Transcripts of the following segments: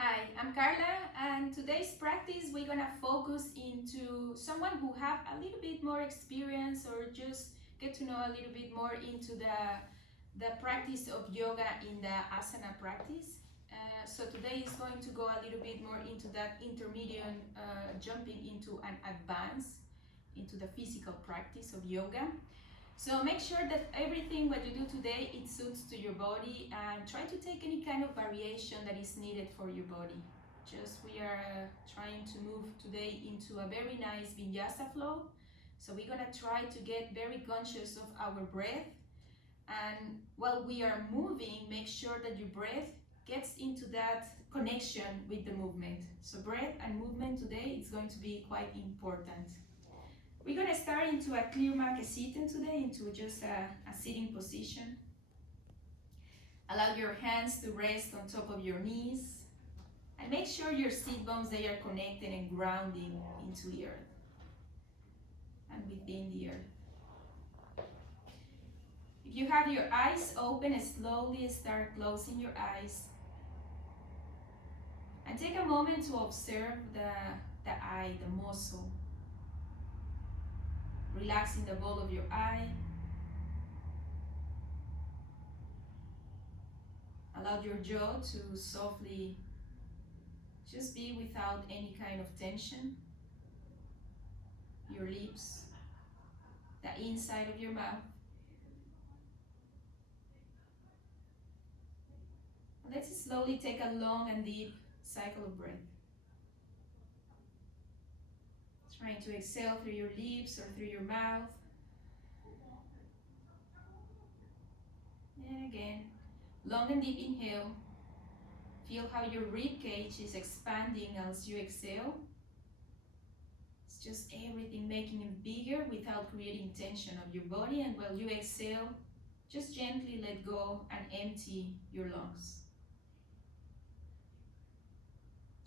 Hi, I'm Carla, and today's practice we're gonna focus into someone who have a little bit more experience or just get to know a little bit more into the practice of yoga in the asana practice. So today is going to go a little bit more into that intermediate, jumping into an advance into the physical practice of yoga. So make sure that everything what you do today it suits to your body and try to take any kind of variation that is needed for your body. Just we are trying to move today into a very nice vinyasa flow. So we're gonna try to get very conscious of our breath, and while we are moving, make sure that your breath gets into that connection with the movement. So breath and movement today is going to be quite important. We're going to start into a clear mat seated today, into just a sitting position. Allow your hands to rest on top of your knees. And make sure your sit bones, they are connected and grounding into the earth and within the earth. If you have your eyes open, slowly start closing your eyes. And take a moment to observe the eye, the muscle. Relaxing the ball of your eye. Allow your jaw to softly just be without any kind of tension. Your lips, the inside of your mouth. Let's slowly take a long and deep cycle of breath. Trying to exhale through your lips or through your mouth. And again, long and deep inhale. Feel how your rib cage is expanding as you exhale. It's just everything making it bigger without creating tension of your body. And while you exhale, just gently let go and empty your lungs.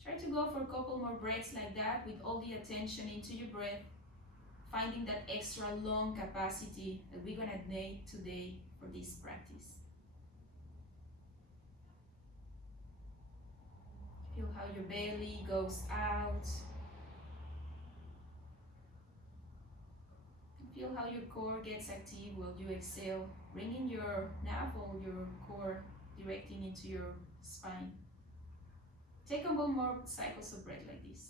Try to go for a couple more breaths like that with all the attention into your breath, finding that extra lung capacity that we're gonna need today for this practice. Feel how your belly goes out. Feel how your core gets active while you exhale, bringing your navel, your core, directing into your spine. Take a couple more cycles of breath like this.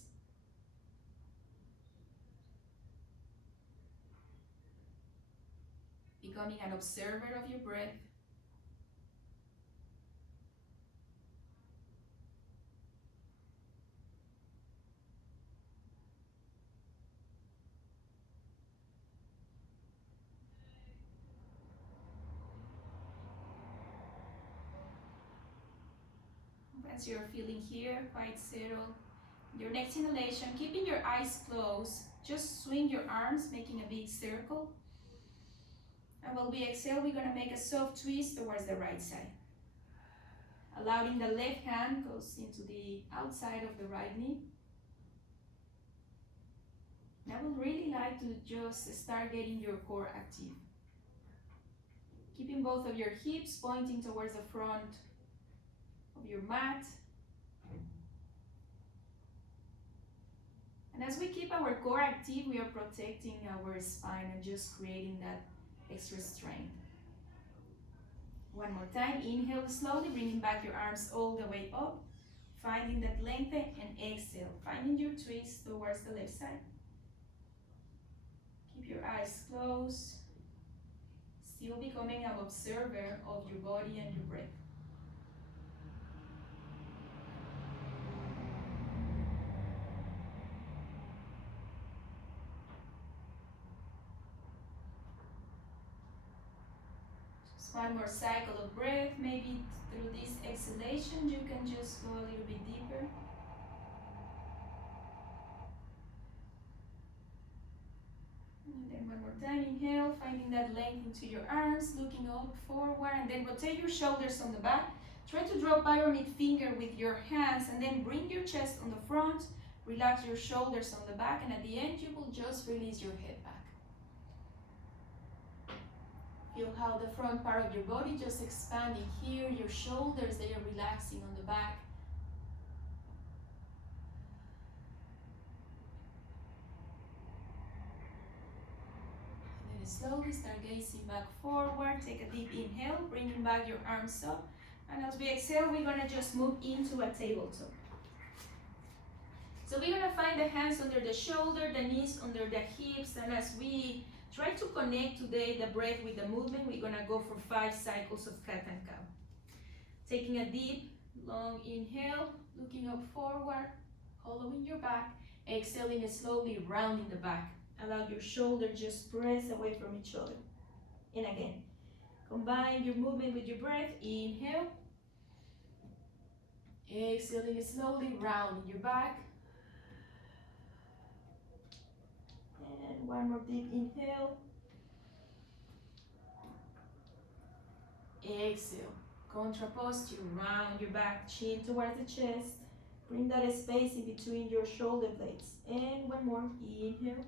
Becoming an observer of your breath. As you're feeling here, quite settled. Your next inhalation, keeping your eyes closed, just swing your arms, making a big circle. And while we exhale, we're gonna make a soft twist towards the right side. Allowing the left hand goes into the outside of the right knee. And I would really like to just start getting your core active. Keeping both of your hips pointing towards the front of your mat. And as we keep our core active, we are protecting our spine and just creating that extra strength. One more time, inhale slowly, bringing back your arms all the way up, finding that length, and exhale, finding your twist towards the left side. Keep your eyes closed, still becoming an observer of your body and your breath. One more cycle of breath. Maybe through this exhalation you can just go a little bit deeper. And then one more time, inhale, finding that length into your arms, looking up forward, and then rotate your shoulders on the back. Try to draw pyramid finger with your hands and then bring your chest on the front, relax your shoulders on the back, and at the end you will just release your head back. Feel how the front part of your body just expanding here, your shoulders, they are relaxing on the back. slowly, start gazing back forward. Take a deep inhale, bringing back your arms up. And as we exhale, we're gonna just move into a tabletop. So we're gonna find the hands under the shoulder, the knees under the hips, and as we try to connect today the breath with the movement, we're gonna go for 5 cycles of cat and cow. Taking a deep, long inhale, looking up forward, hollowing your back, exhaling slowly, rounding the back. Allow your shoulders just press away from each other. And again, combine your movement with your breath. Inhale, exhaling slowly, rounding your back. And one more deep inhale. Exhale. Contra posture, round your back, chin towards the chest. Bring that space in between your shoulder blades. And one more. Inhale.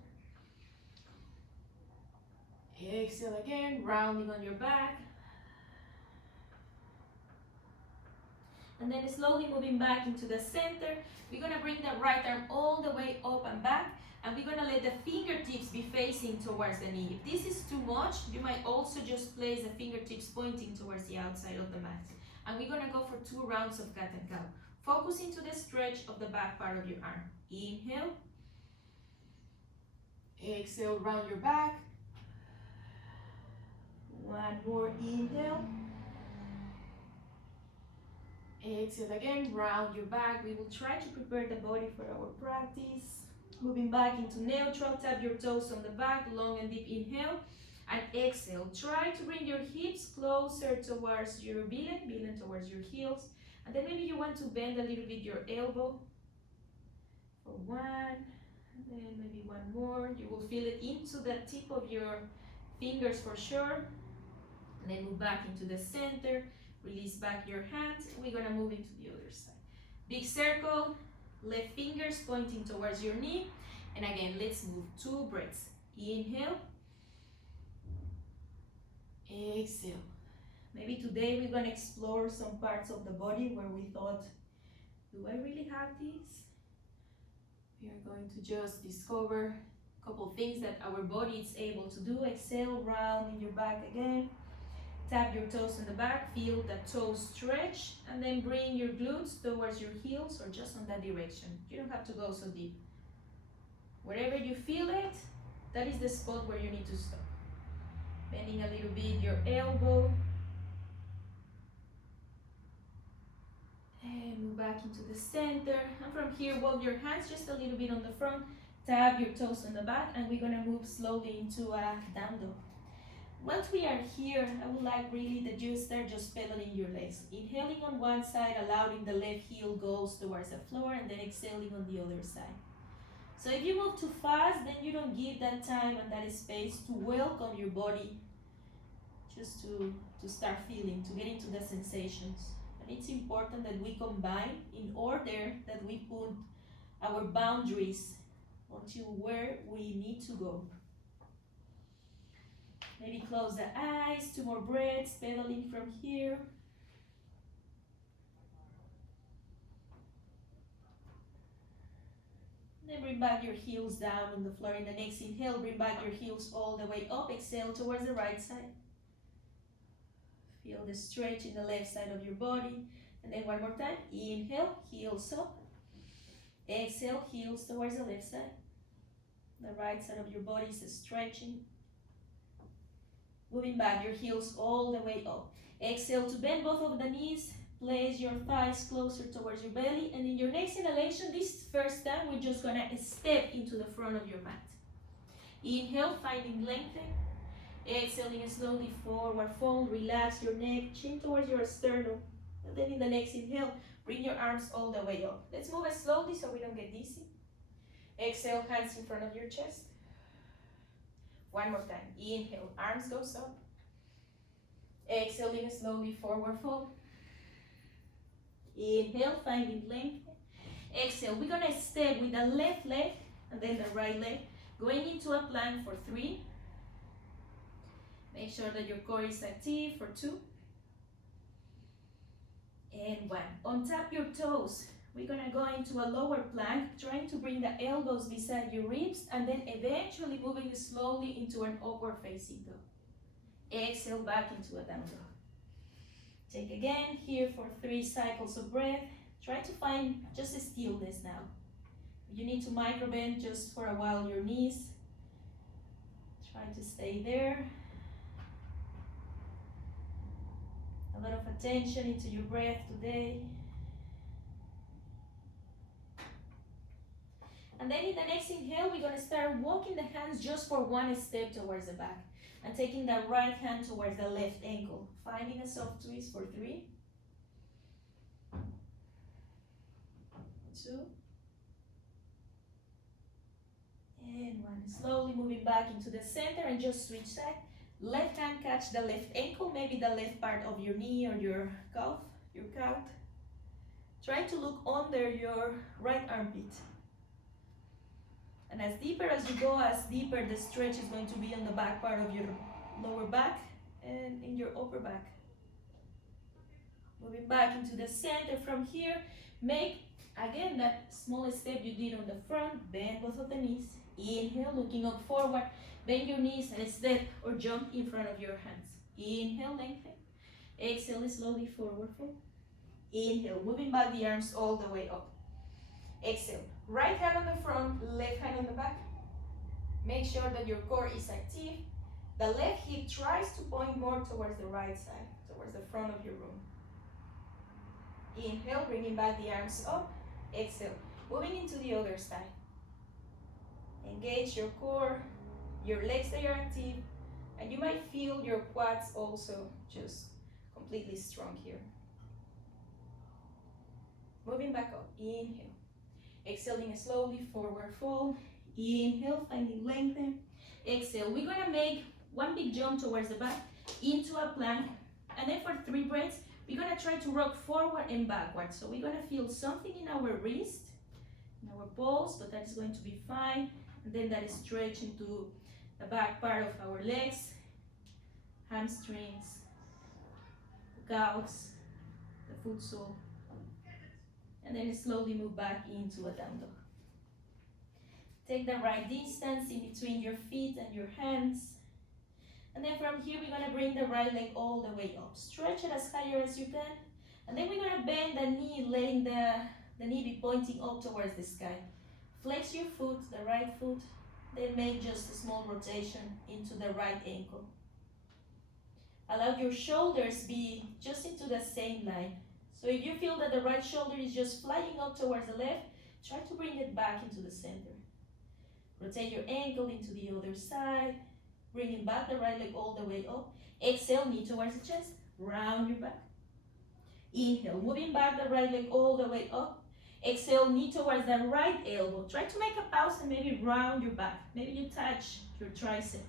Exhale again, rounding on your back. And then slowly moving back into the center. We're gonna bring the right arm all the way up and back. And we're gonna let the fingertips be facing towards the knee. If this is too much, you might also just place the fingertips pointing towards the outside of the mat. And we're gonna go for 2 rounds of cat and cow. Focusing to the stretch of the back part of your arm. Inhale. Exhale, round your back. One more inhale. Exhale again, round your back. We will try to prepare the body for our practice. Moving back into neutral, tap your toes on the back, long and deep inhale. And exhale, try to bring your hips closer towards your billet towards your heels. And then maybe you want to bend a little bit your elbow. For 1, and then maybe 1 more. You will feel it into the tip of your fingers for sure. And then move back into the center. Release back your hands. And we're gonna move into the other side. Big circle, left fingers pointing towards your knee. And again, let's move 2 breaths. Inhale. Exhale. Maybe today we're gonna explore some parts of the body where we thought, do I really have this? We are going to just discover a couple things that our body is able to do. Exhale, round in your back again. Tap your toes in the back, feel the toes stretch, and then bring your glutes towards your heels or just on that direction. You don't have to go so deep. Wherever you feel it, that is the spot where you need to stop. Bending a little bit your elbow. And move back into the center. And from here, walk your hands just a little bit on the front. Tap your toes on the back, and we're gonna move slowly into a down dog. Once we are here, I would like really that you start just pedaling your legs. Inhaling on one side, allowing the left heel goes towards the floor, and then exhaling on the other side. So if you move too fast, then you don't give that time and that space to welcome your body, just to start feeling, to get into the sensations. And it's important that we combine in order that we put our boundaries onto where we need to go. Maybe close the eyes, 2 more breaths, pedaling from here. Then bring back your heels down on the floor. In the next inhale, bring back your heels all the way up. Exhale towards the right side. Feel the stretch in the left side of your body. And then one more time. Inhale, heels up. Exhale, heels towards the left side. The right side of your body is stretching. Moving back your heels all the way up. Exhale to bend both of the knees. Place your thighs closer towards your belly. And in your next inhalation, this first time, we're just gonna step into the front of your mat. Inhale, finding lengthening. Exhaling slowly, forward fold. Relax your neck, chin towards your sternum. And then in the next inhale, bring your arms all the way up. Let's move it slowly so we don't get dizzy. Exhale, hands in front of your chest. One more time. Inhale, arms goes up. Exhaling slowly, forward fold. Inhale, finding length. Exhale, we're gonna step with the left leg and then the right leg, going into a plank for 3. Make sure that your core is active for 2. And 1. Untap your toes. we're gonna go into a lower plank, trying to bring the elbows beside your ribs, and then eventually moving slowly into an upward facing dog. Exhale back into a down dog. Take again here for 3 cycles of breath. Try to find just a stillness now. You need to micro bend just for a while your knees. Try to stay there. A lot of attention into your breath today. And then in the next inhale, we're going to start walking the hands just for 1 step towards the back. And taking the right hand towards the left ankle. Finding a soft twist for 3, 2, and 1. Slowly moving back into the center and just switch side. Left hand catch the left ankle, maybe the left part of your knee or your calf, your calf. Try to look under your right armpit. And as deeper as you go, as deeper the stretch is going to be on the back part of your lower back and in your upper back. Moving back into the center from here, make again that small step you did on the front, bend both of the knees. Inhale, looking up forward, bend your knees and step or jump in front of your hands. Inhale, lengthen. Exhale, slowly forward fold. Inhale, moving back the arms all the way up. Exhale, right hand on the front, left hand on the back. Make sure that your core is active. The left hip tries to point more towards the right side, towards the front of your room. Inhale, bringing back the arms up. Exhale, moving into the other side. Engage your core, your legs they are active, and you might feel your quads also just completely strong here. Moving back up, inhale. Exhaling slowly, forward fold. Inhale, finding lengthen. Exhale, we're gonna make 1 big jump towards the back into a plank, and then for 3 breaths, we're gonna try to rock forward and backward. So we're gonna feel something in our wrist, in our balls, but that is going to be fine. And then that is stretch into the back part of our legs, hamstrings, calves, the foot sole. And then slowly move back into a down dog. Take the right distance in between your feet and your hands. And then from here, we're gonna bring the right leg all the way up. Stretch it as higher as you can. And then we're gonna bend the knee, letting the knee be pointing up towards the sky. Flex your foot, the right foot. Then make just a small rotation into the right ankle. Allow your shoulders be just into the same line. So if you feel that the right shoulder is just flying up towards the left, try to bring it back into the center. Rotate your ankle into the other side, bringing back the right leg all the way up. Exhale, knee towards the chest, round your back. Inhale, moving back the right leg all the way up. Exhale, knee towards the right elbow. Try to make a pause and maybe round your back. Maybe you touch your tricep.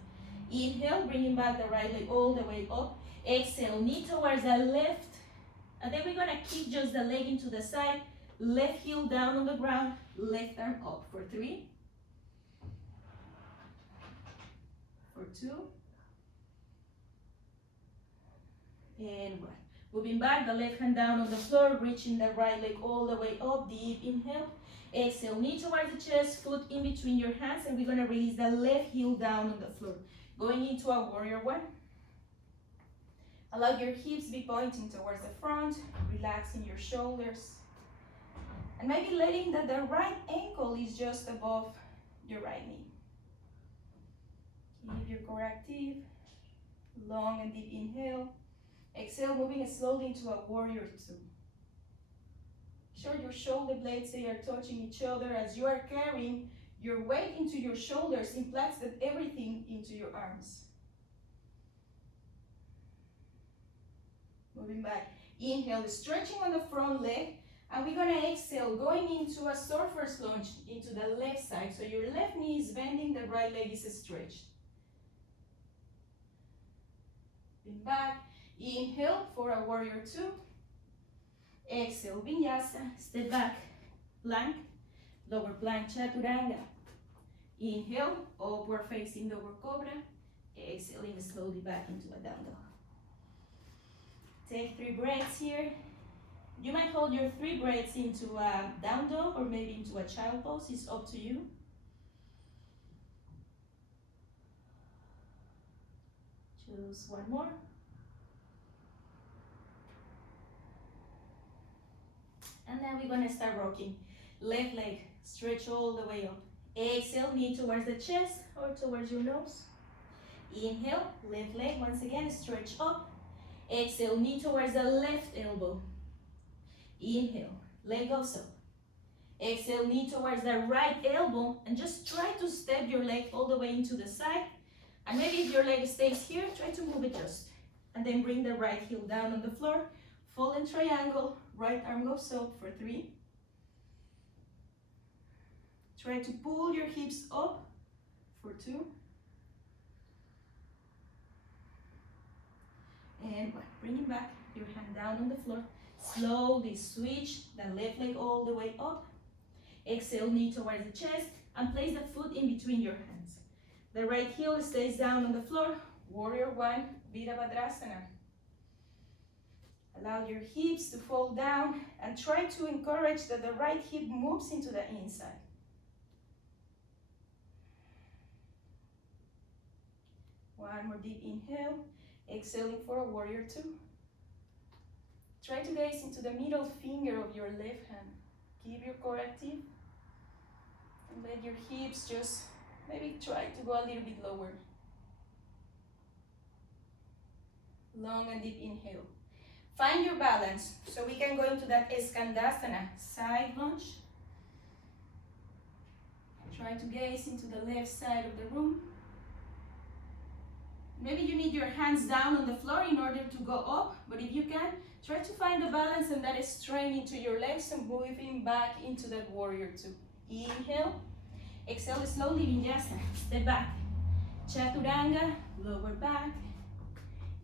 Inhale, bringing back the right leg all the way up. Exhale, knee towards the left. And then we're gonna kick just the leg into the side. Left heel down on the ground, left arm up for 3, for 2, and 1. Moving back, the left hand down on the floor, reaching the right leg all the way up. Deep inhale. Exhale, knee towards the chest, foot in between your hands, and we're gonna release the left heel down on the floor. Going into a warrior 1. Allow your hips be pointing towards the front, relaxing your shoulders. And maybe letting that the right ankle is just above your right knee. Keep your core active. Long and deep inhale. Exhale, moving slowly into a warrior 2. Sure your shoulder blades, they are touching each other as you are carrying your weight into your shoulders, implants that everything into your arms. Moving back. Inhale, stretching on the front leg. And we're gonna exhale, going into a surfer's lunge into the left side. So your left knee is bending, the right leg is stretched. Bring back. Inhale for a warrior 2. Exhale, vinyasa, step back, plank, lower plank, chaturanga. Inhale, upward facing lower cobra. Exhaling slowly back into a down dog. Take 3 breaths here. You might hold your 3 breaths into a down dog or maybe into a child pose. It's up to you. Just one more. And then we're gonna start rocking. Left leg, stretch all the way up. Exhale, knee towards the chest or towards your nose. Inhale, left leg, once again, stretch up. Exhale, knee towards the left elbow. Inhale, leg goes up. Exhale, knee towards the right elbow, and just try to step your leg all the way into the side. And maybe if your leg stays here, try to move it just. And then bring the right heel down on the floor. Fallen triangle, right arm goes up for 3. Try to pull your hips up for 2. And 1. Bring it back, your hand down on the floor. Slowly switch the left leg all the way up. Exhale, knee towards the chest, and place the foot in between your hands. The right heel stays down on the floor. Warrior 1, Virabhadrasana. Allow your hips to fall down and try to encourage that the right hip moves into the inside. One more deep inhale. Exhaling for a warrior 2. Try to gaze into the middle finger of your left hand. Keep your core active. And let your hips just maybe try to go a little bit lower. Long and deep inhale. Find your balance. So we can go into that Skandasana, side lunge. Try to gaze into the left side of the room. Maybe you need your hands down on the floor in order to go up, but if you can, try to find the balance and that is strength into your legs and moving back into that warrior 2. Inhale, exhale slowly, Vinyasa, step back. Chaturanga, lower back.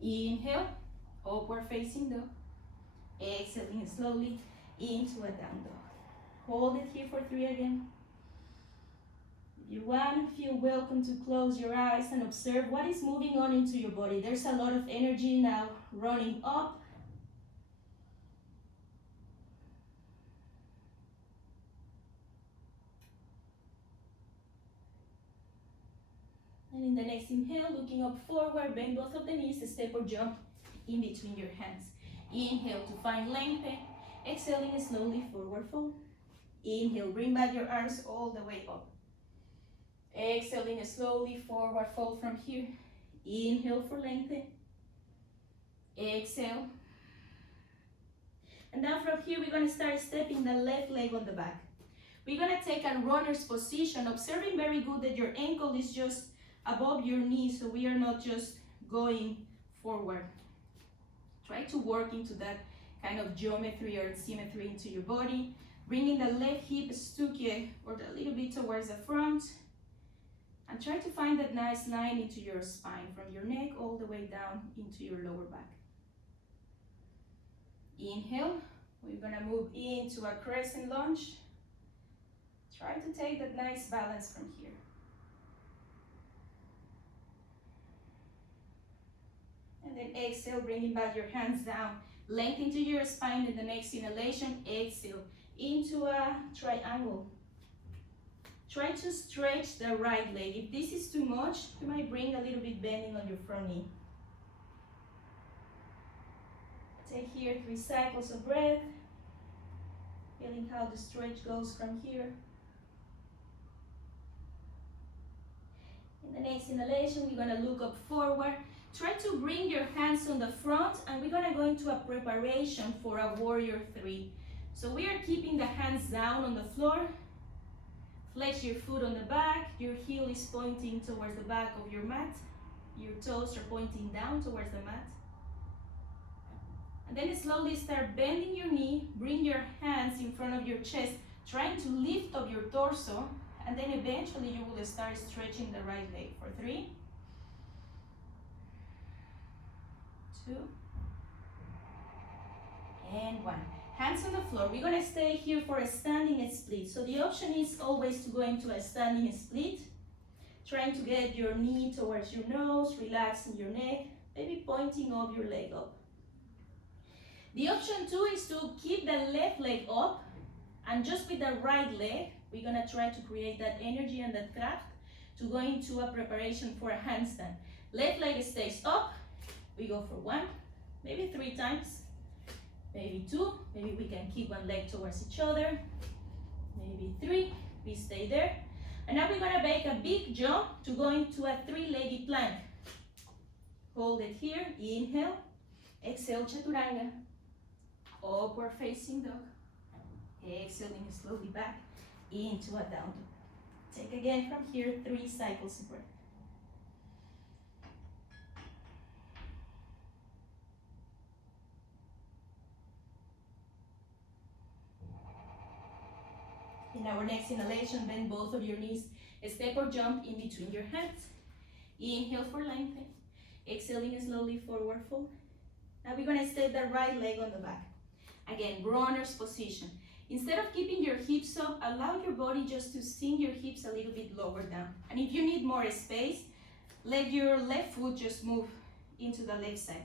Inhale, upward facing dog. Exhaling slowly into a down dog. Hold it here for 3 again. If you want, feel welcome to close your eyes and observe what is moving on into your body. There's a lot of energy now running up. And in the next inhale, looking up forward, bend both of the knees, step or jump in between your hands. Inhale to find length. Exhaling slowly, forward fold. Inhale, bring back your arms all the way up. Exhaling slowly, forward fold from here. Inhale for length. Exhale. And now from here, we're going to start stepping the left leg on the back. We're going to take a runner's position, observing very good that your ankle is just above your knee, so we are not just going forward. Try to work into that kind of geometry or symmetry into your body, bringing the left hip stuke or a little bit towards the front, and try to find that nice line into your spine from your neck all the way down into your lower back. Inhale, we're gonna move into a crescent lunge. Try to take that nice balance from here. And then exhale, bringing back your hands down. Lengthen into your spine in the next inhalation. Exhale into a triangle. Try to stretch the right leg. If this is too much, you might bring a little bit bending on your front knee. Take here 3 cycles of breath. Feeling how the stretch goes from here. In the next inhalation, we're gonna look up forward. Try to bring your hands on the front, and we're gonna go into a preparation for a warrior 3. So we are keeping the hands down on the floor. Flex your foot on the back. Your heel is pointing towards the back of your mat. Your toes are pointing down towards the mat. And then slowly start bending your knee. Bring your hands in front of your chest, trying to lift up your torso. And then eventually you will start stretching the right leg for 3, 2, and 1. Hands on the floor. We're gonna stay here for a standing split. So the option is always to go into a standing split, trying to get your knee towards your nose, relaxing your neck, maybe pointing up your leg up. The option 2 is to keep the left leg up, and just with the right leg, we're gonna try to create that energy and that craft to go into a preparation for a handstand. Left leg stays up, we go for 1, maybe 3 times, maybe 2, maybe we can keep one leg towards each other, maybe 3, we stay there. And now we're gonna make a big jump to go into a 3-legged plank. Hold it here, inhale, exhale, chaturanga, upward facing dog, exhaling slowly back into a down dog. Take again from here 3 cycles of breath. In our next inhalation, bend both of your knees, step or jump in between your hands. Inhale for lengthen, exhaling slowly forward fold. Now we're gonna step the right leg on the back. Again, runner's position. Instead of keeping your hips up, allow your body just to sink your hips a little bit lower down. And if you need more space, let your left foot just move into the left side.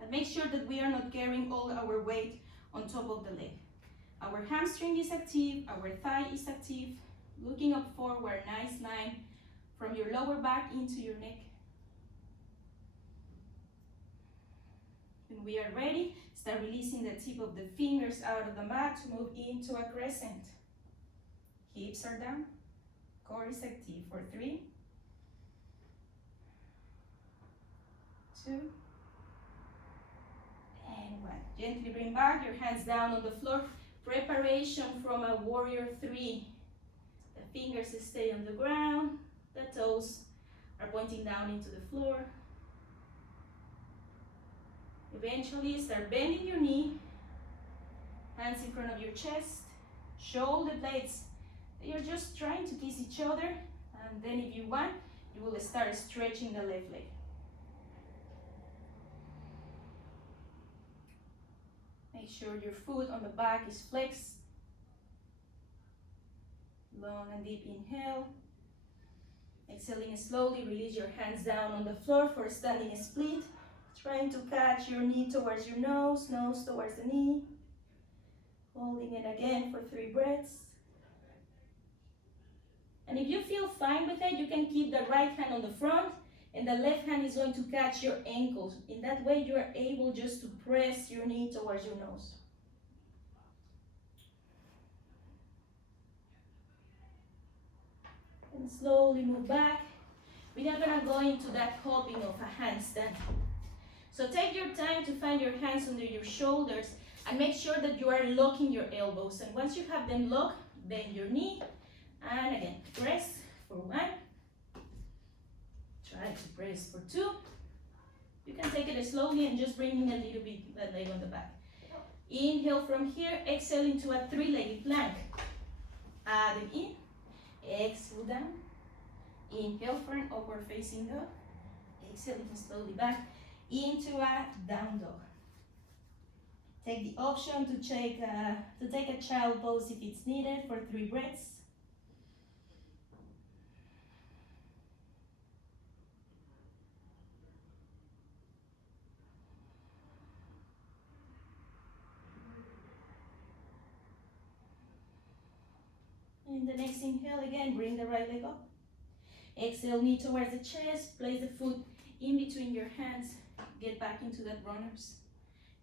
And make sure that we are not carrying all our weight on top of the leg. Our hamstring is active, our thigh is active. Looking up forward, nice line from your lower back into your neck. When we are ready, start releasing the tip of the fingers out of the mat to move into a crescent. Hips are down, core is active for 3, 2, and 1. Gently bring back your hands down on the floor. Preparation from a warrior 3. The fingers stay on the ground, the toes are pointing down into the floor. Eventually start bending your knee, hands in front of your chest, shoulder blades, they are just trying to kiss each other, and then if you want, you will start stretching the left leg. Make sure your foot on the back is flexed. Long and deep inhale. Exhaling slowly, release your hands down on the floor for standing split. Trying to catch your knee towards your nose, nose towards the knee. Holding it again for 3 breaths. And if you feel fine with it, you can keep the right hand on the front and the left hand is going to catch your ankles. In that way, you are able just to press your knee towards your nose. And slowly move back. We are gonna go into that hopping of a handstand. So take your time to find your hands under your shoulders and make sure that you are locking your elbows. And once you have them locked, bend your knee. And again, press for 1. Try to press for 2. You can take it slowly and just bringing a little bit that leg on the back. Inhale from here, exhale into a 3-legged plank. Add it in, exhale down. Inhale for an upward facing dog. Exhaling slowly back into a down dog. Take the option to take a child pose if it's needed for 3 breaths. In the next inhale, again, bring the right leg up. Exhale, knee towards the chest. Place the foot in between your hands. Get back into that runners.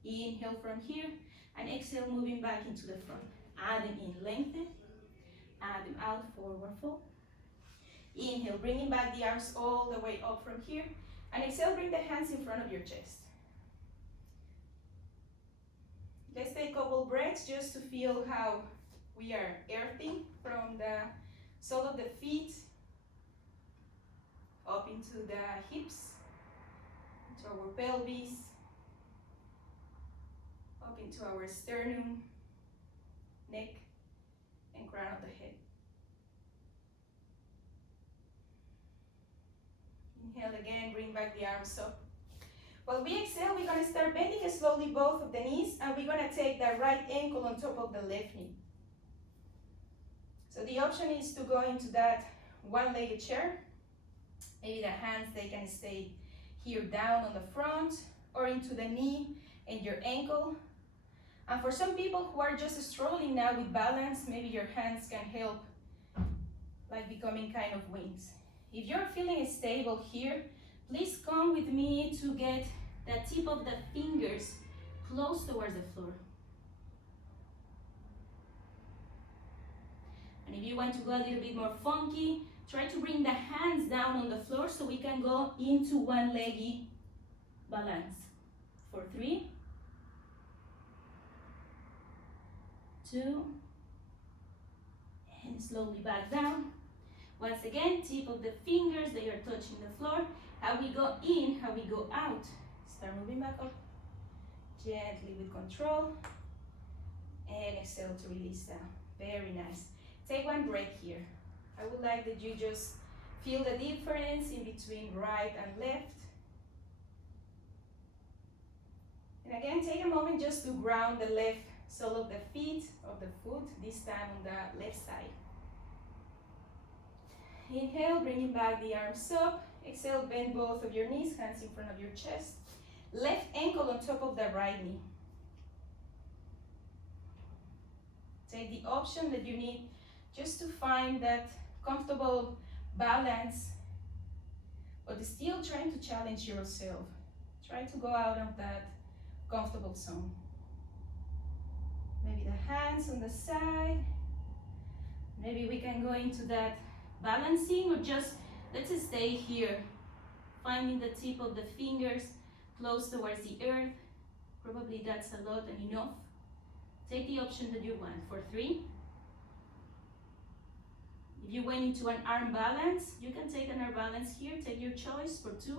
Inhale from here. And exhale, moving back into the front. Add them in, lengthen. Add them out, forward fold. Inhale, bringing back the arms all the way up from here. And exhale, bring the hands in front of your chest. Let's take a couple breaths just to feel how we are earthing from the sole of the feet up into the hips, into our pelvis, up into our sternum, neck, and crown of the head. Inhale again, bring back the arms up. While we exhale, we're going to start bending slowly both of the knees, and we're going to take the right ankle on top of the left knee. So the option is to go into that 1-legged chair. Maybe the hands, they can stay here down on the front or into the knee and your ankle. And for some people who are just struggling now with balance, maybe your hands can help, like becoming kind of wings. If you're feeling stable here, please come with me to get the tip of the fingers close towards the floor. And if you want to go a little bit more funky, try to bring the hands down on the floor so we can go into one-leggy balance. For 3, 2, and slowly back down. Once again, tip of the fingers, they are touching the floor. How we go in, how we go out. Start moving back up, gently with control. And exhale to release down. Very nice. Take one break here. I would like that you just feel the difference in between right and left. And again, take a moment just to ground the left sole of the feet, of the foot, this time on the left side. Inhale, bringing back the arms up. Exhale, bend both of your knees, hands in front of your chest. Left ankle on top of the right knee. Take the option that you need just to find that comfortable balance, but still trying to challenge yourself. Try to go out of that comfortable zone. Maybe the hands on the side. Maybe we can go into that balancing, or just let's stay here, finding the tip of the fingers close towards the earth. Probably that's a lot and enough. Take the option that you want. For 3. If you went into an arm balance, you can take an arm balance here. Take your choice. For 2.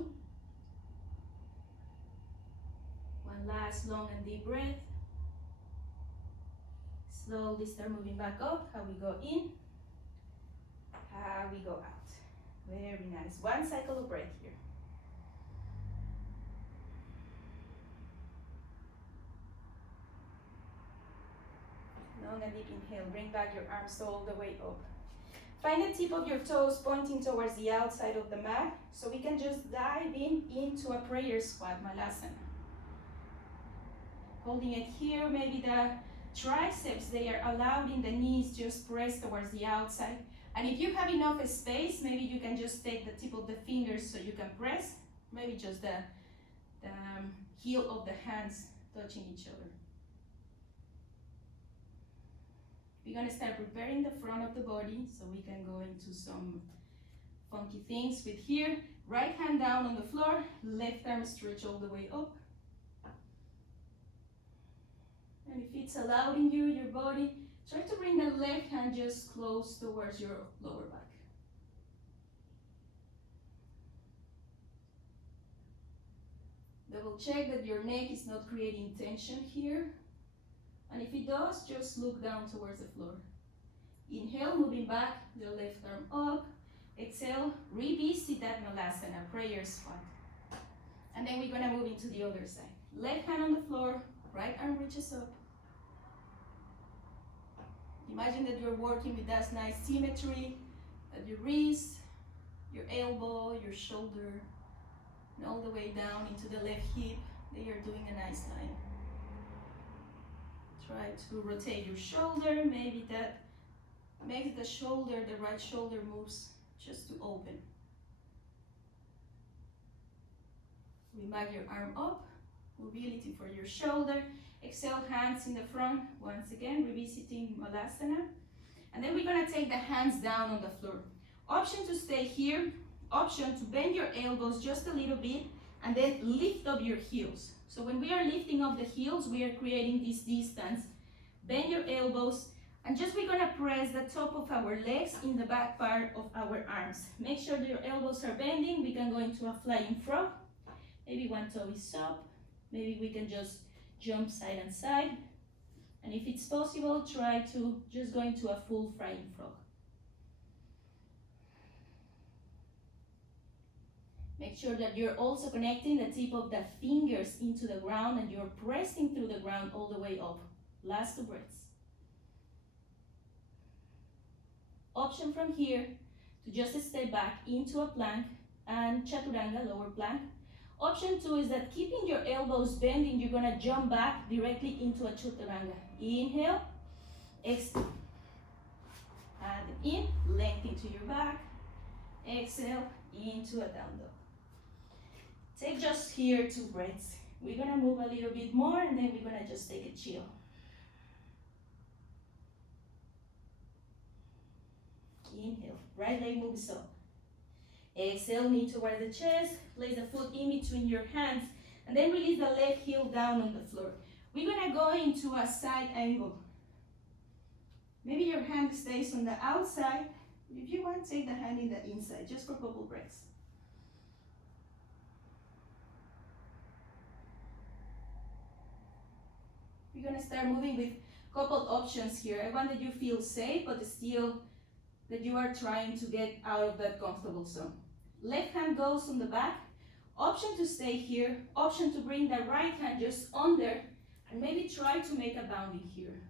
One last long and deep breath. Slowly start moving back up. How we go in, how we go out. Very nice. One cycle of breath here. Long and deep inhale. Bring back your arms all the way up. Find the tip of your toes pointing towards the outside of the mat, so we can just dive into a prayer squat, Malasana. Holding it here, maybe the triceps, they are allowed in the knees, just press towards the outside. And if you have enough space, maybe you can just take the tip of the fingers so you can press, maybe just the heel of the hands touching each other. We're gonna start preparing the front of the body so we can go into some funky things with here. Right hand down on the floor, left arm stretch all the way up. And if it's allowed in you, your body, try to bring the left hand just close towards your lower back. Double check that your neck is not creating tension here. And if it does, just look down towards the floor. Inhale, moving back, the left arm up. Exhale, revisit that Malasana, prayer squat. And then we're gonna move into the other side. Left hand on the floor, right arm reaches up. Imagine that you're working with that nice symmetry, at your wrist, your elbow, your shoulder, and all the way down into the left hip. They are doing a nice line. Try to rotate your shoulder, maybe that makes the shoulder, the right shoulder moves just to open. Bring back your arm up, mobility for your shoulder. Exhale, hands in the front, once again, revisiting Malasana. And then we're gonna take the hands down on the floor. Option to stay here, option to bend your elbows just a little bit, and then lift up your heels. So when we are lifting up the heels, we are creating this distance. Bend your elbows, and just we're gonna press the top of our legs in the back part of our arms. Make sure that your elbows are bending. We can go into a flying frog. Maybe one toe is up. Maybe we can just jump side and side. And if it's possible, try to just go into a full flying frog. Make sure that you're also connecting the tip of the fingers into the ground and you're pressing through the ground all the way up. Last 2 breaths. Option from here to just step back into a plank and chaturanga, lower plank. Option 2 is that keeping your elbows bending, you're gonna jump back directly into a chaturanga. Inhale, exhale. Add in, lengthen to your back. Exhale, into a down dog. Take just here 2 breaths. We're gonna move a little bit more and then we're gonna just take a chill. Inhale, right leg moves up. Exhale, knee toward the chest, place the foot in between your hands, and then release the left heel down on the floor. We're gonna go into a side angle. Maybe your hand stays on the outside. If you want, take the hand in the inside, just for a couple breaths. We're gonna start moving with a couple options here. I want that you feel safe, but still that you are trying to get out of that comfortable zone. Left hand goes on the back. Option to stay here. Option to bring the right hand just under and maybe try to make a bounding here.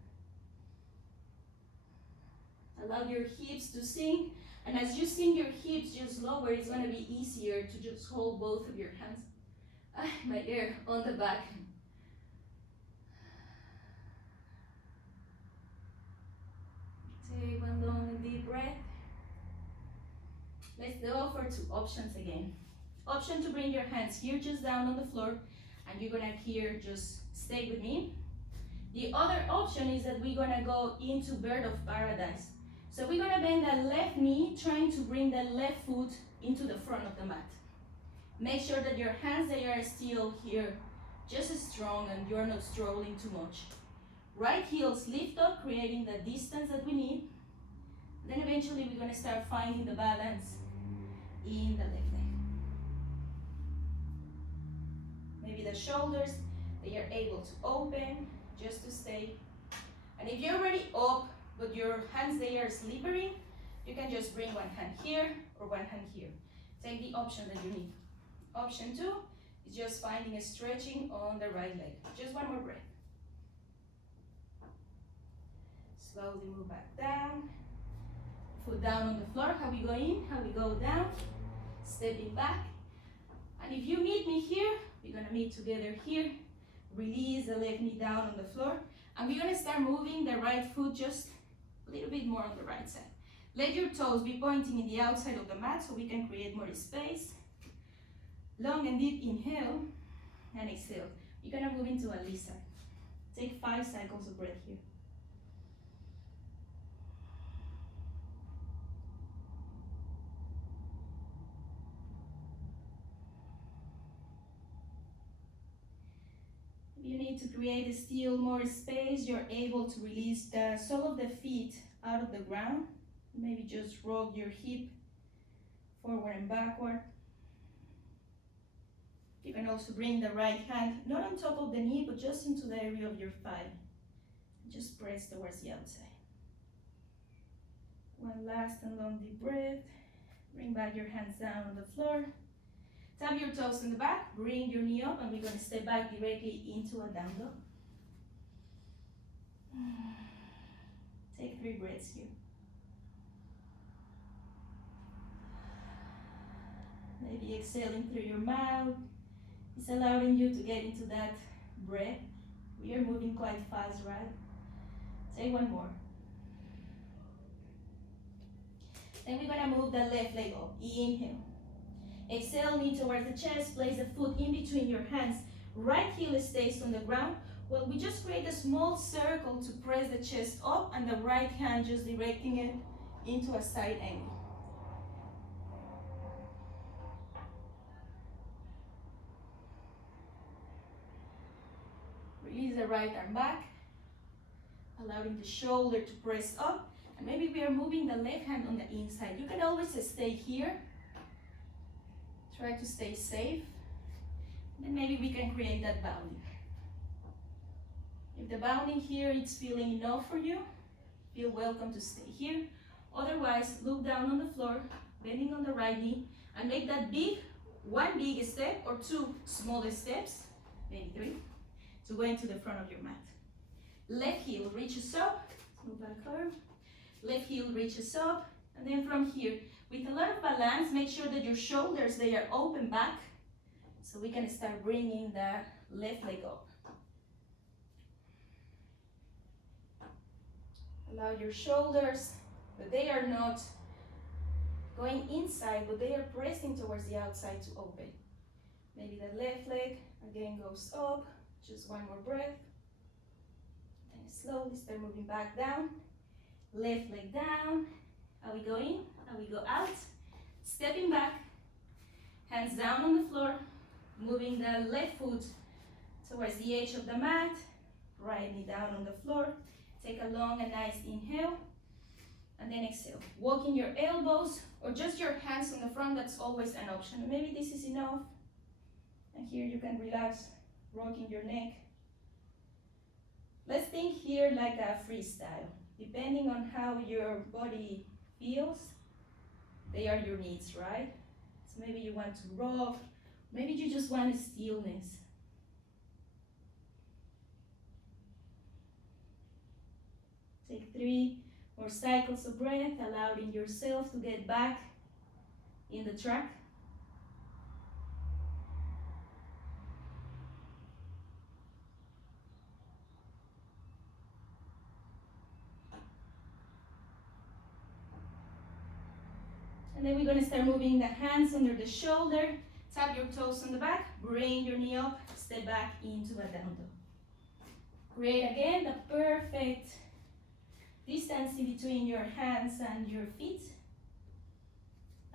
Allow your hips to sink, and as you sink your hips just lower, it's going to be easier to just hold both of your hands. My air on the back. Take one long and deep breath. Let's go for 2 options again. Option to bring your hands here just down on the floor, and you're gonna here just stay with me. The other option is that we're gonna go into bird of paradise. So we're gonna bend the left knee, trying to bring the left foot into the front of the mat. Make sure that your hands, they are still here, just as strong, and you're not struggling too much. Right heels lift up, creating the distance that we need. Then eventually we're gonna start finding the balance in the left leg. Maybe the shoulders, they are able to open, just to stay. And if you're already up, but your hands, they are slippery, you can just bring one hand here or one hand here. Take the option that you need. Option 2 is just finding a stretching on the right leg. Just one more breath. Slowly move back down. Foot down on the floor. How we go in, how we go down. Stepping back. And if you meet me here, we're gonna meet together here. Release the left knee down on the floor. And we're gonna start moving the right foot just a little bit more on the right side. Let your toes be pointing in the outside of the mat so we can create more space. Long and deep inhale and exhale. You're gonna move into a lizard. Take 5 cycles of breath here. You need to create still more space. You're able to release the sole of the feet out of the ground. Maybe just roll your hip forward and backward. You can also bring the right hand, not on top of the knee, but just into the area of your thigh. Just press towards the outside. One last and long deep breath. Bring back your hands down on the floor. Tap your toes in the back, bring your knee up, and we're going to step back directly into a down dog. Take 3 breaths here. Maybe exhaling through your mouth. It's allowing you to get into that breath. We are moving quite fast, right? Take one more. Then we're going to move the left leg up. Inhale. Exhale, knee towards the chest, place the foot in between your hands. Right heel stays on the ground. Well, we just create a small circle to press the chest up, and the right hand just directing it into a side angle. Release the right arm back, allowing the shoulder to press up, and maybe we are moving the left hand on the inside. You can always stay here. Try to stay safe. Then maybe we can create that bounding. If the bounding here is feeling enough for you, feel welcome to stay here. Otherwise, look down on the floor, bending on the right knee, and make that one big step or 2 smaller steps, maybe 3, to go into the front of your mat. Left heel reaches up, move back curve. Left heel reaches up, and then from here, with a lot of balance, make sure that your shoulders, they are open back. So we can start bringing the left leg up. Allow your shoulders, but they are not going inside, but they are pressing towards the outside to open. Maybe the left leg again goes up, just one more breath. And slowly start moving back down. Left leg down. Are we going? Are we go out? Stepping back, hands down on the floor, moving the left foot towards the edge of the mat, right knee down on the floor. Take a long and nice inhale, and then exhale. Walking your elbows or just your hands on the front, that's always an option. Maybe this is enough. And here you can relax, rocking your neck. Let's think here like a freestyle. Depending on how your body feels, they are your needs, right? So maybe you want to rock, maybe you just want stillness. Take 3 more cycles of breath, allowing yourself to get back in the track. And then we're going to start moving the hands under the shoulder, tap your toes on the back, bring your knee up, step back into a down dog. Great, again, the perfect distance in between your hands and your feet.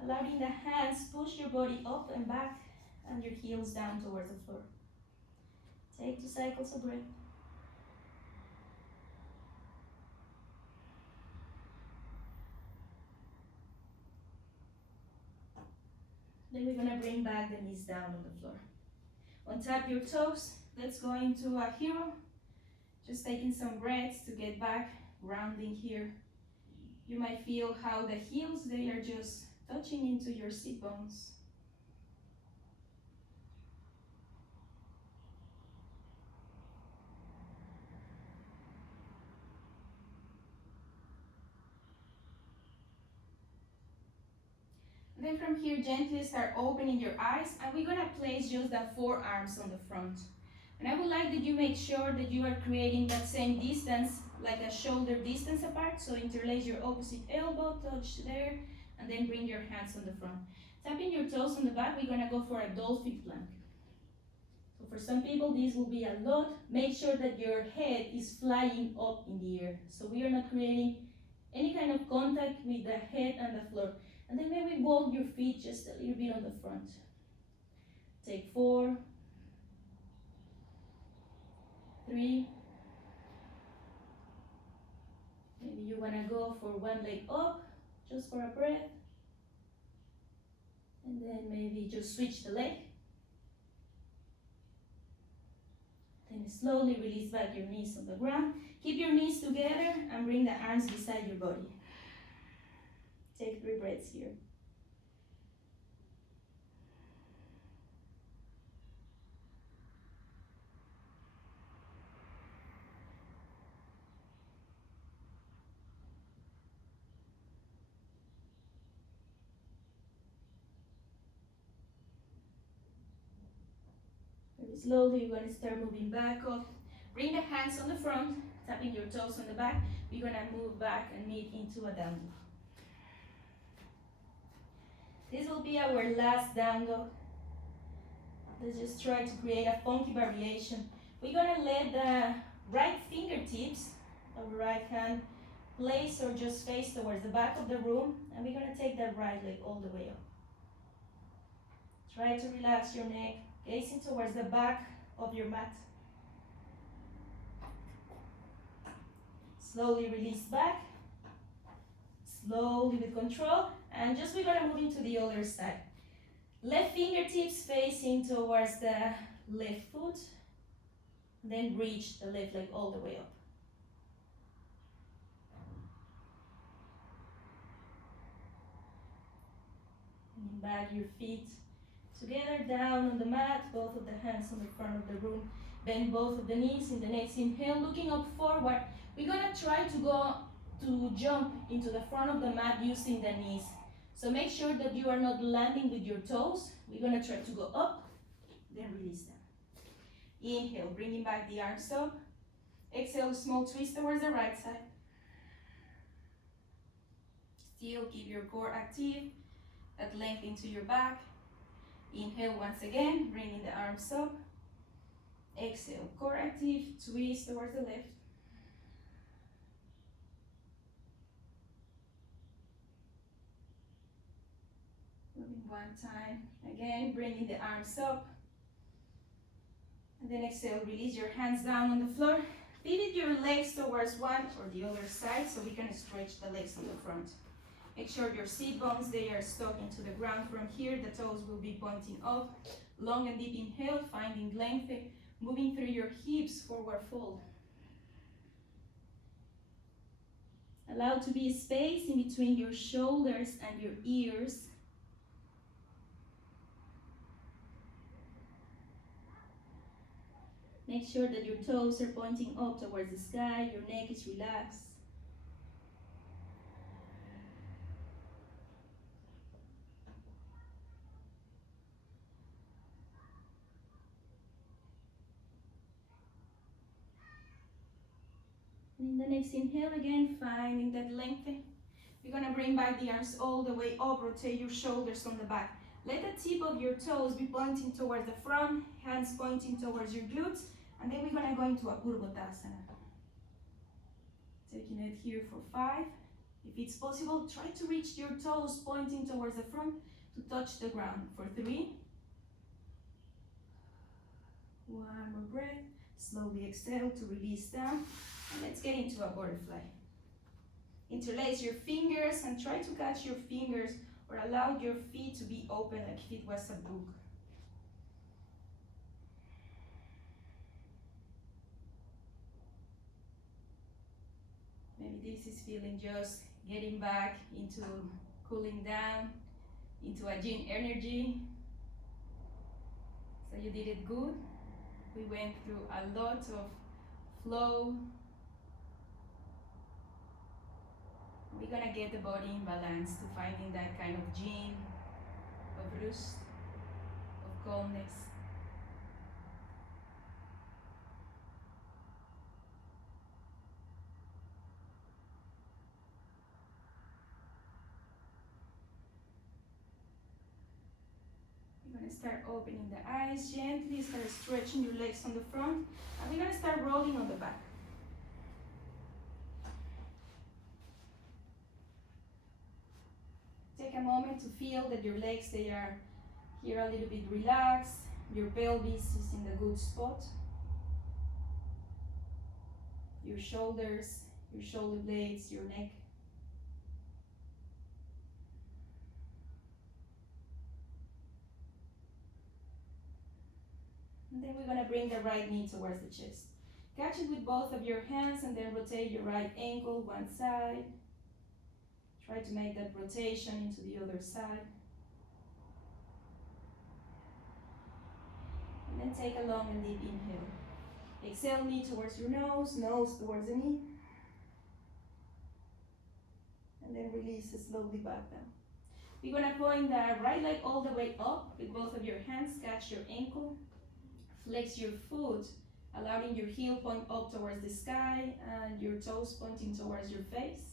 Allowing the hands push your body up and back and your heels down towards the floor. Take 2 cycles of breath. Then we're gonna bring back the knees down on the floor. Untap your toes. Let's go into a hero. Just taking some breaths to get back, grounding here. You might feel how the heels, they are just touching into your sit bones. Then from here, gently start opening your eyes, and we're gonna place just the forearms on the front. And I would like that you make sure that you are creating that same distance, like a shoulder distance apart. So interlace your opposite elbow, touch there, and then bring your hands on the front. Tapping your toes on the back, we're gonna go for a dolphin plank. So for some people, this will be a lot. Make sure that your head is flying up in the air. So we are not creating any kind of contact with the head and the floor. And then maybe walk your feet just a little bit on the front. Take 4, 3. Maybe you wanna go for one leg up, just for a breath. And then maybe just switch the leg. Then slowly release back your knees on the ground. Keep your knees together and bring the arms beside your body. Take 3 breaths here. Very slowly, you're going to start moving back up. Bring the hands on the front, tapping your toes on the back. We're going to move back and meet into a down dog. This will be our last down dog. Let's just try to create a funky variation. We're gonna let the right fingertips of the right hand place or just face towards the back of the room, and we're gonna take that right leg all the way up. Try to relax your neck, gazing towards the back of your mat. Slowly release back, slowly with control, and just we're gonna move into the other side. Left fingertips facing towards the left foot, then reach the left leg all the way up. Bring back your feet together down on the mat, both of the hands on the front of the room. Bend both of the knees in the next inhale, looking up forward. We're gonna try to jump into the front of the mat using the knees. So make sure that you are not landing with your toes. We're gonna try to go up then release them. Inhale, bringing back the arms up. Exhale, small twist towards the right side. Still keep your core active, that length into your back. Inhale once again, bringing the arms up. Exhale, core active, twist towards the left. Moving one time, again, bringing the arms up. And then exhale, release your hands down on the floor. Pivot your legs towards one or the other side so we can stretch the legs on the front. Make sure your sit bones, they are stuck into the ground from here. The toes will be pointing up. Long and deep inhale, finding length, moving through your hips, forward fold. Allow to be space in between your shoulders and your ears. Make sure that your toes are pointing up towards the sky, your neck is relaxed. And in the next inhale again, finding that length. You're gonna bring back the arms all the way up, rotate your shoulders on the back. Let the tip of your toes be pointing towards the front, hands pointing towards your glutes, and then we're gonna go into a Purvottasana. Taking it here for 5. If it's possible, try to reach your toes pointing towards the front to touch the ground for 3. One more breath. Slowly exhale to release down. And let's get into a butterfly. Interlace your fingers and try to catch your fingers or allow your feet to be open like if it was a book. Maybe this is feeling just getting back into cooling down, into a gym energy. So you did it good. We went through a lot of flow. We're gonna get the body in balance to finding that kind of gym, of rust, of calmness. You're gonna start opening the eyes gently, start stretching your legs on the front, and we're gonna start rolling on the back. Take a moment to feel that your legs, they are here a little bit relaxed. Your pelvis is in the good spot. Your shoulders, your shoulder blades, your neck. And then we're gonna bring the right knee towards the chest. Catch it with both of your hands and then rotate your right ankle one side. Try to make that rotation into the other side. And then take a long and deep inhale. Exhale, knee towards your nose, nose towards the knee. And then release it slowly back down. We're gonna point the right leg all the way up with both of your hands. Catch your ankle. Flex your foot, allowing your heel point up towards the sky and your toes pointing towards your face.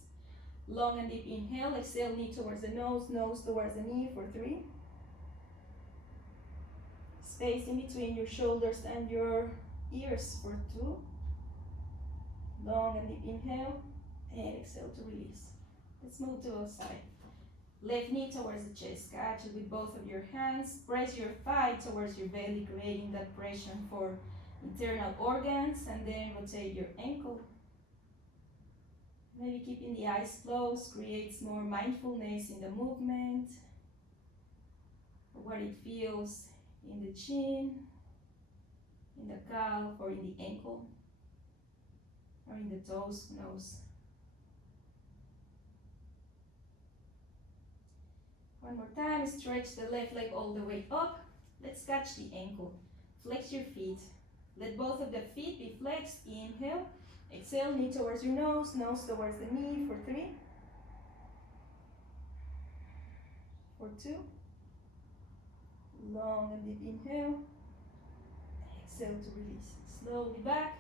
Long and deep inhale, exhale, knee towards the nose, nose towards the knee for 3. Space in between your shoulders and your ears for 2. Long and deep inhale, and exhale to release. Let's move to outside. Left knee towards the chest, catch it with both of your hands. Press your thigh towards your belly, creating that pressure for internal organs, and then rotate your ankle. Maybe keeping the eyes closed creates more mindfulness in the movement, what it feels in the chin, in the calf, or in the ankle, or in the toes, nose. One more time, stretch the left leg all the way up. Let's catch the ankle. Flex your feet. Let both of the feet be flexed. Inhale. Exhale, knee towards your nose, nose towards the knee for 3. For 2. Long and deep inhale. exhale to release. Slowly back,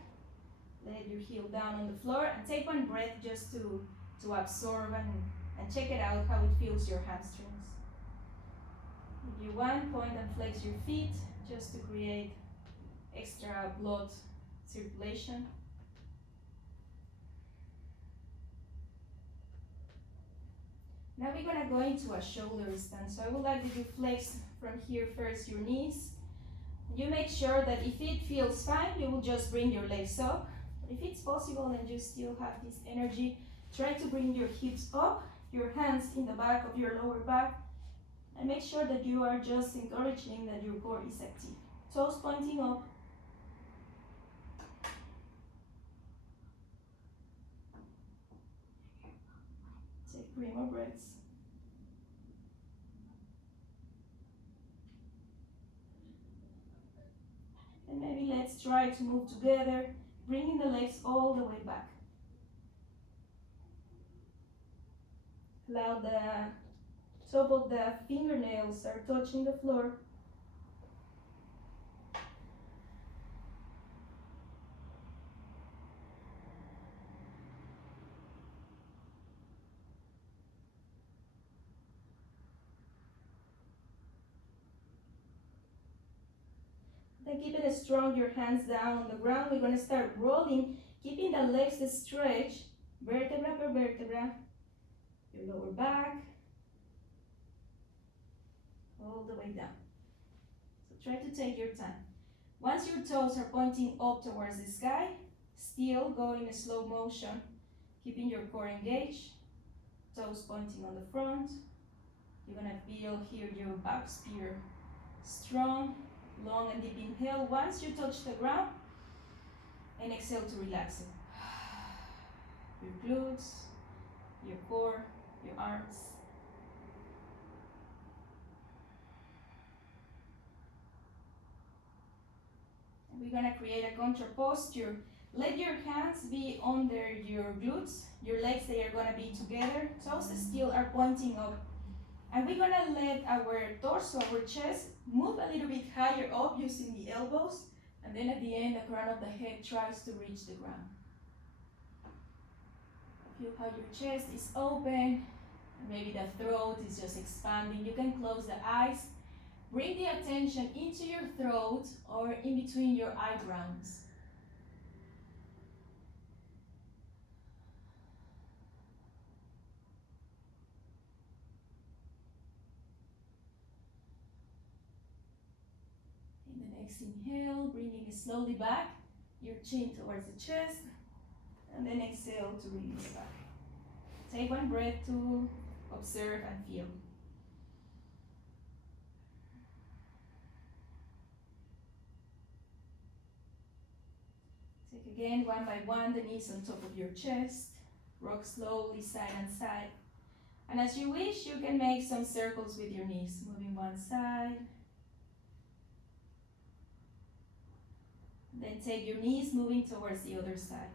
let your heel down on the floor, and take one breath just to absorb and check it out, how it feels your hamstrings. If you want, point and flex your feet just to create extra blood circulation. Now we're gonna go into a shoulder stand. So I would like that you flex from here first your knees. You make sure that if it feels fine, you will just bring your legs up. If it's possible and you still have this energy, try to bring your hips up, your hands in the back of your lower back, and make sure that you are just encouraging that your core is active. Toes pointing up. Take 3 more breaths. And maybe let's try to move together, bringing the legs all the way back. Allow the top of the fingernails are touching the floor. Then keep it strong, your hands down on the ground. We're going to start rolling, keeping the legs stretched, vertebra per vertebra, your lower back, all the way down. So try to take your time. Once your toes are pointing up towards the sky, still go in a slow motion, keeping your core engaged, toes pointing on the front. You're going to feel here your back spear strong. Long and deep inhale once you touch the ground, and exhale to relax it. Your glutes, your core, your arms. And we're going to create a contra posture. Let your hands be under your glutes. Your legs, they are going to be together. Toes still are pointing up. And we're going to let our torso, our chest, move a little bit higher up using the elbows. And then at the end, the crown of the head tries to reach the ground. Feel how your chest is open. And maybe the throat is just expanding. You can close the eyes. Bring the attention into your throat or in between your eyebrows. Inhale, bringing it slowly back, your chin towards the chest, and then exhale to release back. Take one breath to observe and feel. Take again, one by one, the knees on top of your chest. Rock slowly side and side. And as you wish, you can make some circles with your knees, moving one side. Then take your knees moving towards the other side.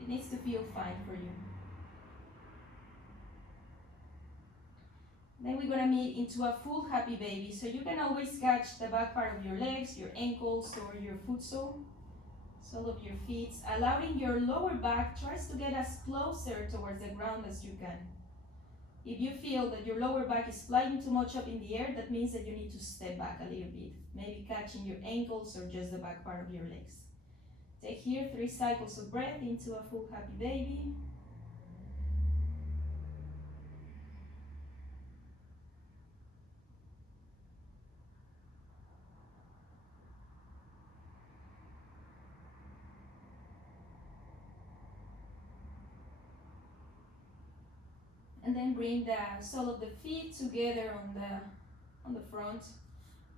It needs to feel fine for you. Then we're gonna meet into a full happy baby. So you can always catch the back part of your legs, your ankles, or your foot sole of your feet, allowing your lower back tries to get as closer towards the ground as you can. If you feel that your lower back is flying too much up in the air, that means that you need to step back a little bit, maybe catching your ankles or just the back part of your legs. Take here 3 cycles of breath into a full happy baby. And then bring the sole of the feet together on the front.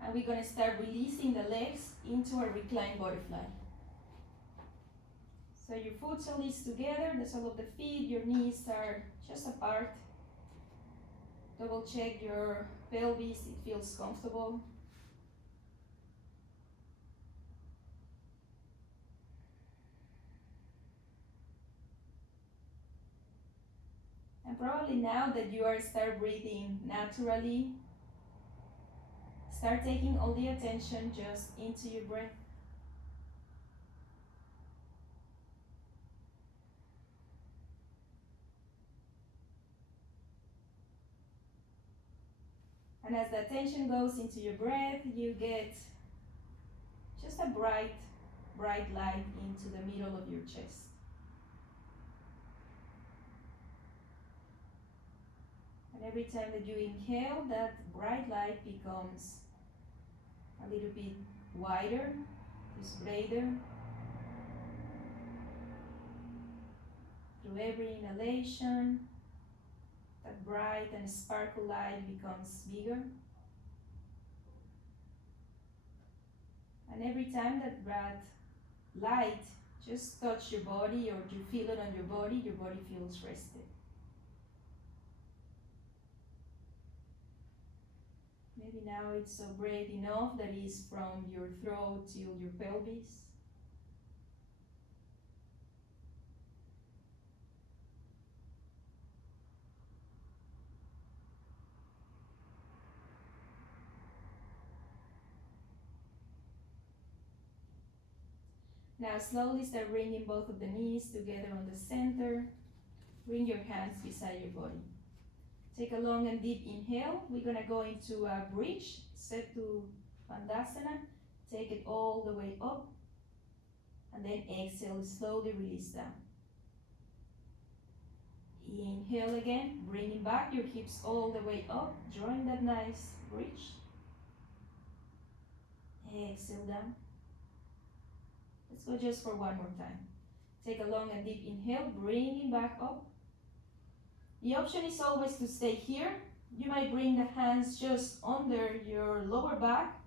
And we're going to start releasing the legs into a reclined butterfly. So your foot sole is together, the sole of the feet, your knees are just apart. Double check your pelvis, it feels comfortable. And probably now that you are start breathing naturally, start taking all the attention just into your breath. And as the attention goes into your breath, you get just a bright light into the middle of your chest. And every time that you inhale, that bright light becomes a little bit wider, just brighter. Through every inhalation, that bright and sparkle light becomes bigger. And every time that bright light just touches your body or you feel it on your body feels rested. Maybe now it's so bright enough that is from your throat till your pelvis. Now slowly start bringing both of the knees together on the center. Bring your hands beside your body. Take a long and deep inhale. We're going to go into a bridge, set to Bandhasana. Take it all the way up. And then exhale, slowly release down. Inhale again, bringing back your hips all the way up, drawing that nice bridge. Exhale down. Let's go just for one more time. Take a long and deep inhale, bringing back up. The option is always to stay here. You might bring the hands just under your lower back,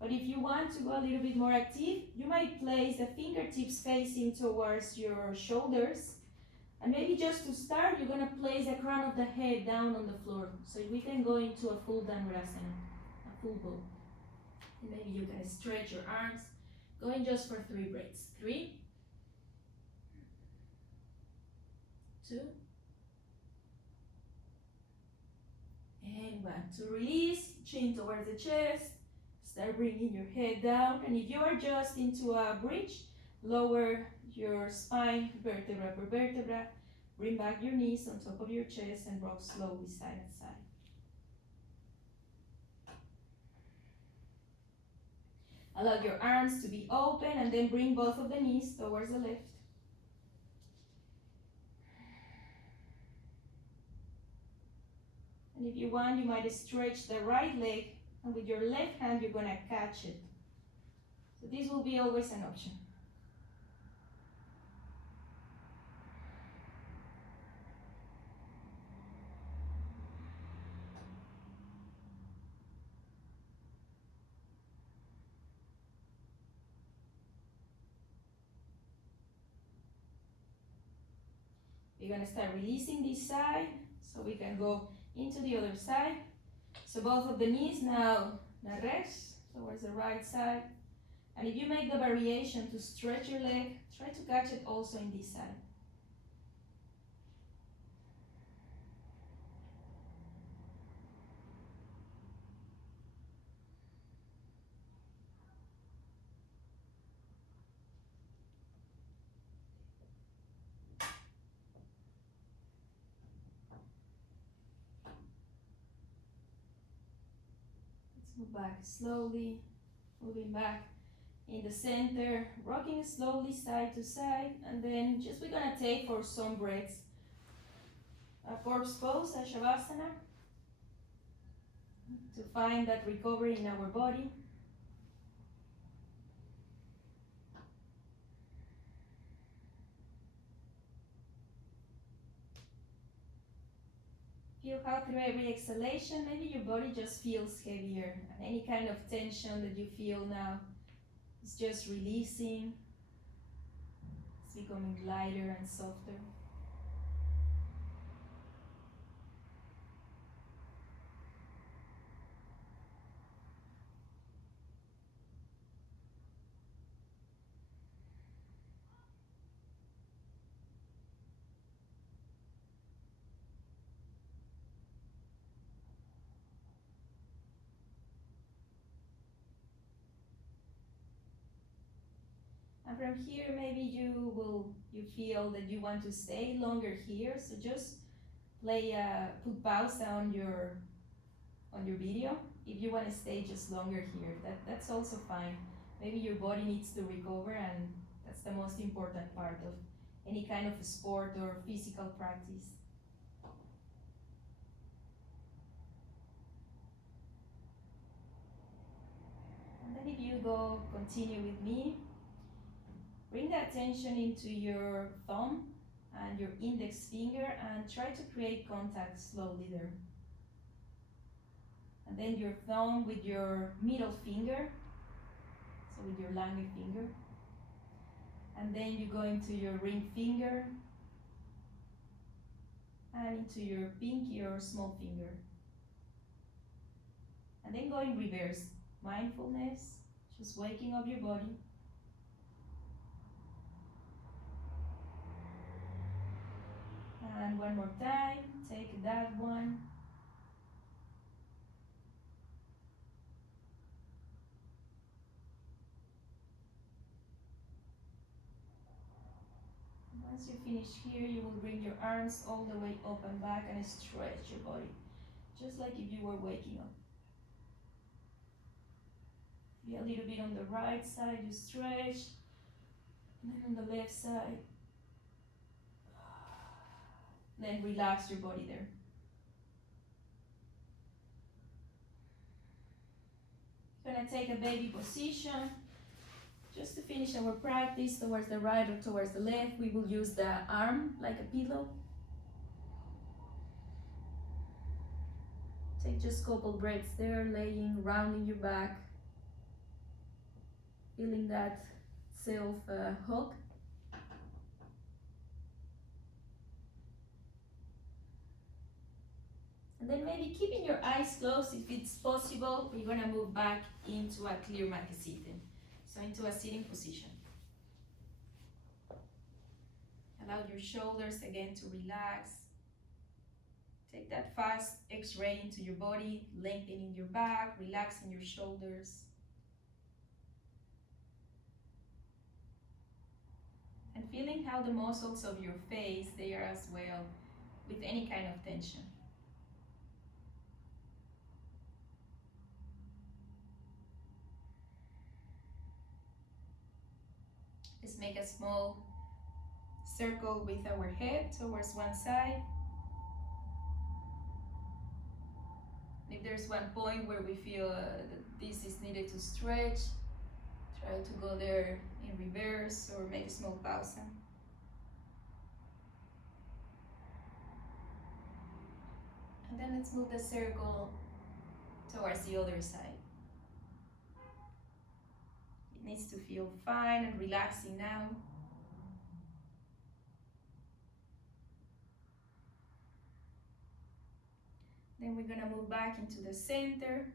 but if you want to go a little bit more active, you might place the fingertips facing towards your shoulders. And maybe just to start, you're going to place the crown of the head down on the floor. So we can go into a full Dhanurasana, a full bow. And maybe you can stretch your arms, going just for 3 breaths. 3, 2, and 1. To release, chin towards the chest, start bringing your head down. And if you are just into a bridge, lower your spine, vertebra per vertebra. Bring back your knees on top of your chest and rock slowly side and side. Allow your arms to be open and then bring both of the knees towards the left. And if you want, you might stretch the right leg, and with your left hand, you're going to catch it. So this will be always an option. We're going to start releasing this side so we can go into the other side. So both of the knees now rest towards the right side. And if you make the variation to stretch your leg, try to catch it also in this side. Let's move back slowly, moving back in the center, rocking slowly side to side, and then just we're gonna take for some breaths a corpse pose, a Shavasana, to find that recovery in our body. Feel how through every exhalation, maybe your body just feels heavier, and any kind of tension that you feel now is just releasing. It's becoming lighter and softer. And from here, maybe you feel that you want to stay longer here. So just put pause on your on your video. If you want to stay just longer here, that's also fine. Maybe your body needs to recover, and that's the most important part of any kind of sport or physical practice. And then if you go continue with me, bring the attention into your thumb and your index finger and try to create contact slowly there. And then your thumb with your middle finger, so with your lange finger. And then you go into your ring finger and into your pinky or small finger. And then go in reverse. Mindfulness, just waking up your body. And one more time, take that one. Once you finish here, you will bring your arms all the way up and back and stretch your body, just like if you were waking up. Be a little bit on the right side, you stretch, and then on the left side, then relax your body there. Gonna take a baby position. Just to finish our practice, towards the right or towards the left, we will use the arm like a pillow. Take just a couple breaths there, laying, rounding your back, feeling that self-hug. And then maybe keeping your eyes closed if it's possible, we're gonna move back into a clear mat sitting. So into a sitting position. Allow your shoulders again to relax. Take that fast X-ray into your body, lengthening your back, relaxing your shoulders. And feeling how the muscles of your face, they are as well with any kind of tension. Let's make a small circle with our head towards one side. If there's one point where we feel that this is needed to stretch, try to go there in reverse or make a small pause. And then let's move the circle towards the other side. It needs to feel fine and relaxing now. Then we're gonna move back into the center.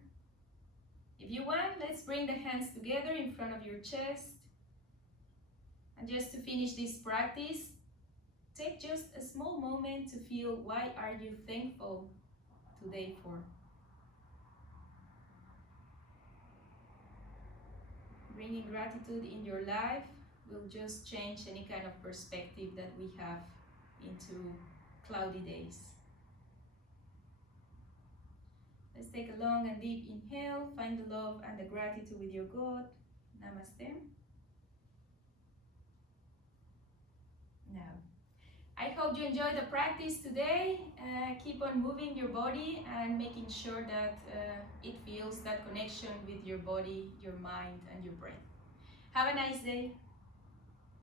If you want, let's bring the hands together in front of your chest. And just to finish this practice, take just a small moment to feel why are you thankful today for. Bringing gratitude in your life will just change any kind of perspective that we have into cloudy days. Let's take a long and deep inhale. Find the love and the gratitude with your God. Namaste. Now, I hope you enjoyed the practice today. Keep on moving your body and making sure that it feels that connection with your body, your mind, and your breath. Have a nice day.